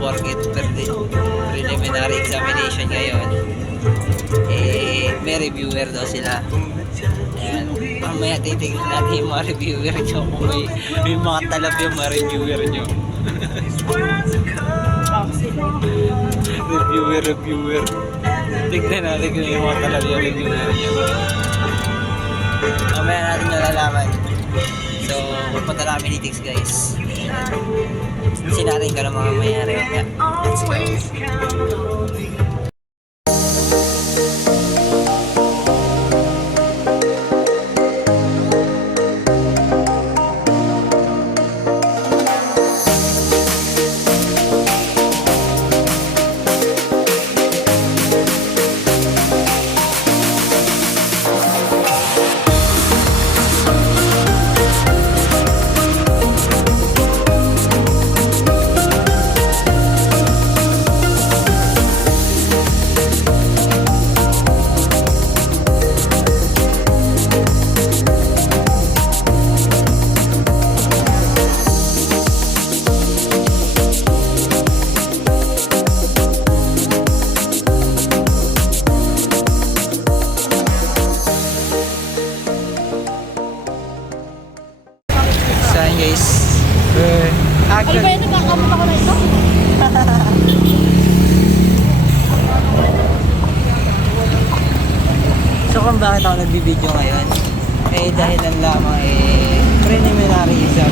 porket preliminary examination ngayon, eh, may reviewer daw sila. Ayan, mamaya titignan natin yung mga reviewer nyo kung may mga talab yung mga reviewer nyo. Reviewer. Tignan natin kung yung mga talab yung reviewer nyo. Mamaya natin nalalaman. So, pupunta na kami ni Tix, guys. Sinarin ka ng mga mayari. Let's go. Saan guys? Ano ba yun? Nagkakamot ako na ito? So kung bakit ako nagbibideo ngayon, eh dahilan lamang preliminary exam.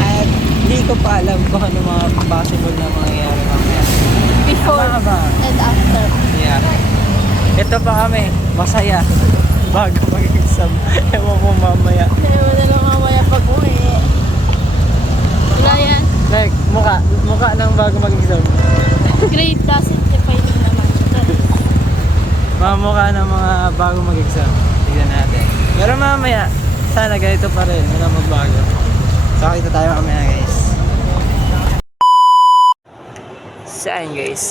At hindi ko pa alam kung ano mga possible na mangyayari mamaya. Before and after. Yeah. Ito pa kami, masaya. Bago mag-exam. Ewan ko mamaya. Ewan na lang mamaya pag uwi. Wala yan. Like, mukha ng bago mag-exam. Grade doesn't define naman. Mga mukha ng mga bago mag-exam. Tignan natin. Pero mamaya, sana ganito pa rin. Wala magbago. So, kita tayo mamaya guys. Saan guys?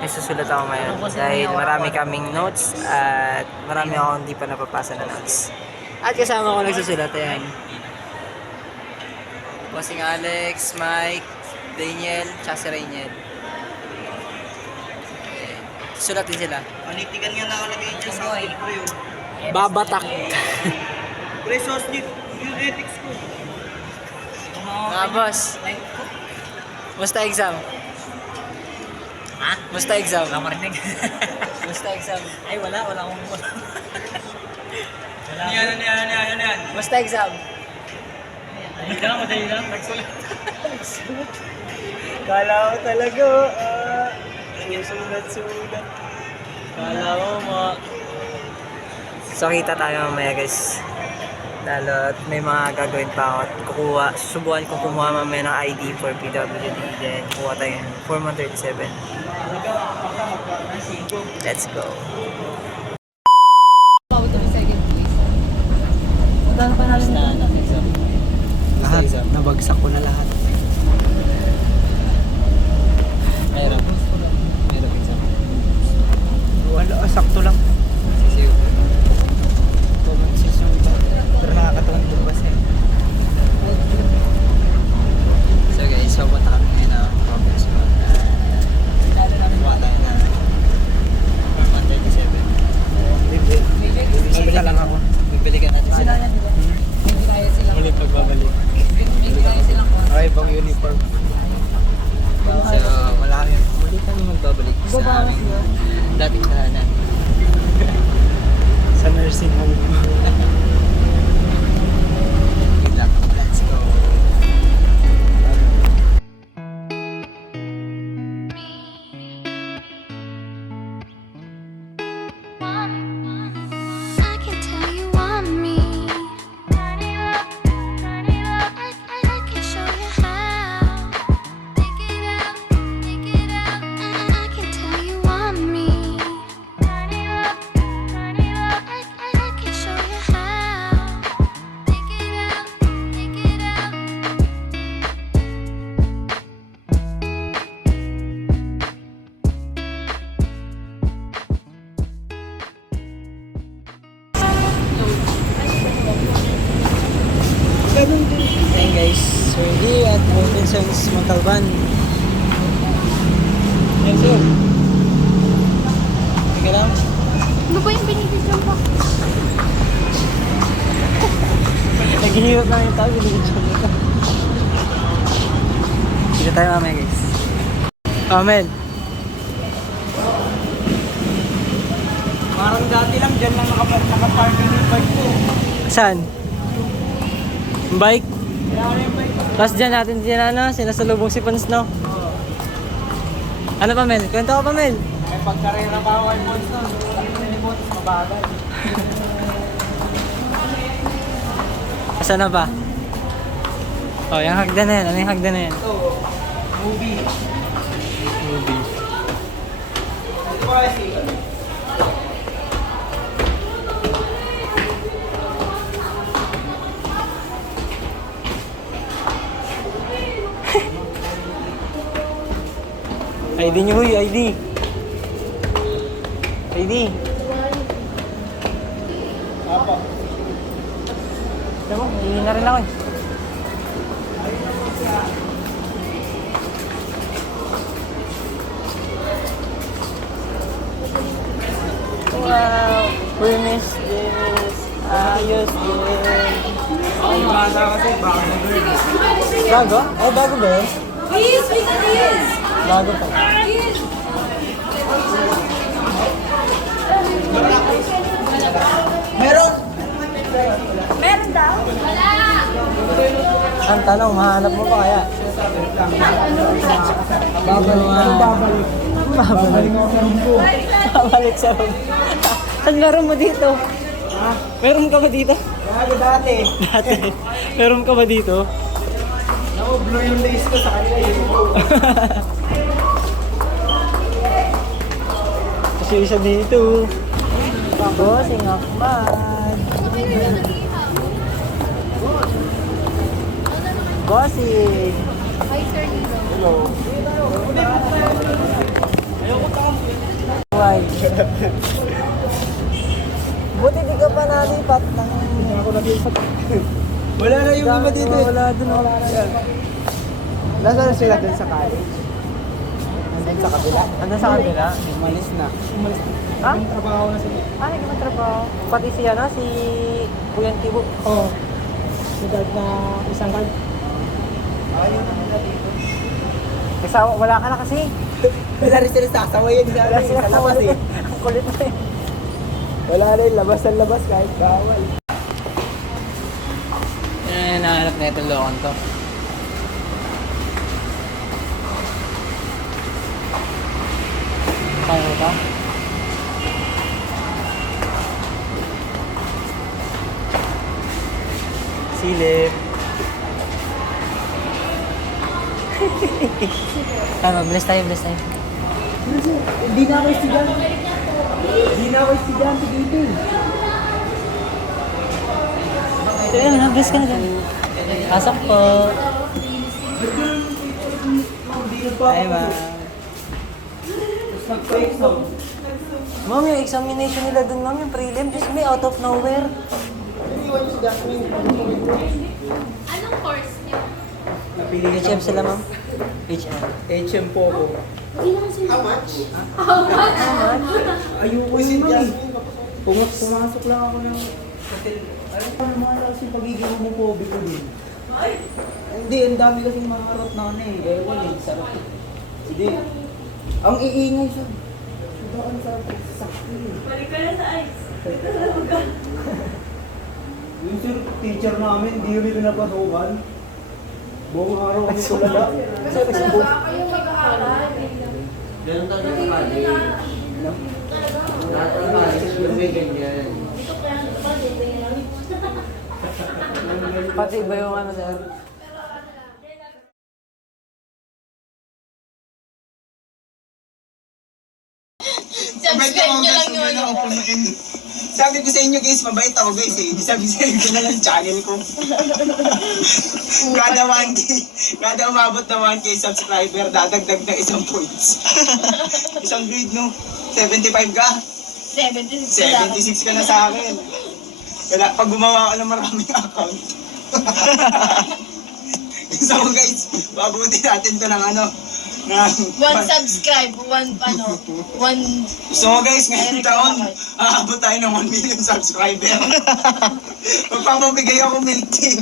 May susulat ako ngayon dahil marami kaming notes at marami akong hindi pa napapasa na notes. At kasama ko nagsusulat yan. Bossing Alex, Mike, Daniel, tsaka si Rainiel. Susulat din sila. Panitigan nga nakalagay dyan sa akin, pre. Babatak. Pre, sauce niyo. Yung ethics ko. Mga boss, musta exam? Ha? Musta exam? Wala marinig. Musta exam? Ay, wala akong wala. Ano yan? Musta exam? Madali lang. Nagsulat. Kala ko talaga, sulat. Kala ko So kita tayo mamaya guys. Lalo at may mga gagawin pa ako at susubukan kong kumuha mamaya ng ID for PWD. Then kuha tayo ng Form 137. Let's go. Magkano pa namin na exam? Lahat, nabagsak ko na lahat. Mahirap exam. Wala, sakto lang. Sisiyo. Common sense yung iba. Pero nakakatawang burbas eh. So guys, so punta kami ngayon ng province mo. Kuha tayo na Form 137. Bibili ka lang ako. Bibili ka natin sila. Ulit pagbabalik. Okay, pang uniform. So, muli kami magbabalik sa aming dating tahanan. Sa nursing home. Good luck. Let's go. I can tell you want me. Turn it up. I can show you how. Take it out. I can tell you want me. Turn it up. I can show you how. Operations Montalban. Yes, sir. Teka lang. Ano ba yung binibigyan pa? Naghihirap na yung tao, binibigyan nito. Dito tayo mamaya, guys. Amen. Parang dati lang, dyan lang nakaparking yung bike ko. Saan? Bike? Kaya ako yung bike ko. Tapos dyan natin sinasalubong si Pons, no? Ano pa, Mel? Kwento ka pa, Mel? May pagkarera pa ako kay Pons nun. Sabi ni Pons, mabagal. Asa na ba? Oh, yung hagdan na yan. Ano yung hagdan na yan? Ito, movie. Movie. Ito ba kasi? ID nyo, huy. ID. ID. Apa? Diba mo? Hindi na rin ako eh. Wow! We miss this. Ayos din. Ang bata kasi, baka na-bird. Bago? Ay, bago ba yun? Please, please. Bago pa. Meron! Meron daw? Wala. Ang tanong, mahanap mo pa kaya? Babalik. Babalik ako sa rumbo. Babalik sa room. Ang laro mo dito? Meron ka ba dito? Bago dati. Dati. Meron ka ba dito? Ako, blue yung lace ko sa kanila yun. Kasi isa dito. Bossing Ahmad. Bossing. Hi, Sir Nino. Hello. Why? Buti di ka pa nalipat ng ako nalipat. Wala na yung iba dito eh. Wala dun. Wala na. Nasaan sila dun sa college? Nandun sa kabila? Ano sa kabila? Umalis na. Ha? Trabaho na sila. Ay, hindi trabaho. Pati siya na, si Kuya Tibo. Oo. Edad na isang card. Ayaw na nila dito. Kasawa, wala ka na kasi. Wala rin sila sasawayan sa Wala sila sa labas eh. Ang kulit na eh. Wala rin, labas ang labas kahit bawal. Yan, nahanap na itong lokon to. Kaya ba? Silip. Tama, bless tayo, bless tayo. Hindi na ako estudyante. Hindi na ako estudyante dito eh. Ayun, bless ka na dyan. Pasok po. Ay, ma'am. Tapos nagpa-exam. Ma'am, yung examination nila dun, ma'am, yung prelim, just me, out of nowhere. Iniwan niyo si Jasmine. Anong course niyo? Napili ka HM sila, ma'am. HM. HM po ako. How much? Ayoko yun lang eh. Pumasok lang ako ng hotel. Alam ko naman kasi yung pagiging homophobic ko din. Hindi, ang dami kasing mga karot na ano eh. Ewan eh, sarap eh. Hindi. Ang iingay siya. Diba ang sarap eh, sakto eh. Balik ka na sa ice. Yung sir, teacher namin, hindi yun pinapasukan. Buong araw kami tulala. Sabi sa book. Kayo mag-aaral. Ganun talaga sa college. Lahat ng college, may ganyan. Pati iba yung ano, sir. Subscribe nyo lang yun. Sabi ko sa inyo guys, mabait ako guys eh. Sabi sa inyo na lang channel ko. Kada 1K, kada umabot na 1K subscriber, dadagdag na isang points. Isang grade no? 75 ka? 76 ka na sa akin. Kaya pag gumawa ka ng maraming account. So guys, pabuti natin to ng ano, ng... 1 subscribe, 1 So guys, ngayong taon, aabot tayo ng 1 million subscriber. Magpapabigay ako milk tea.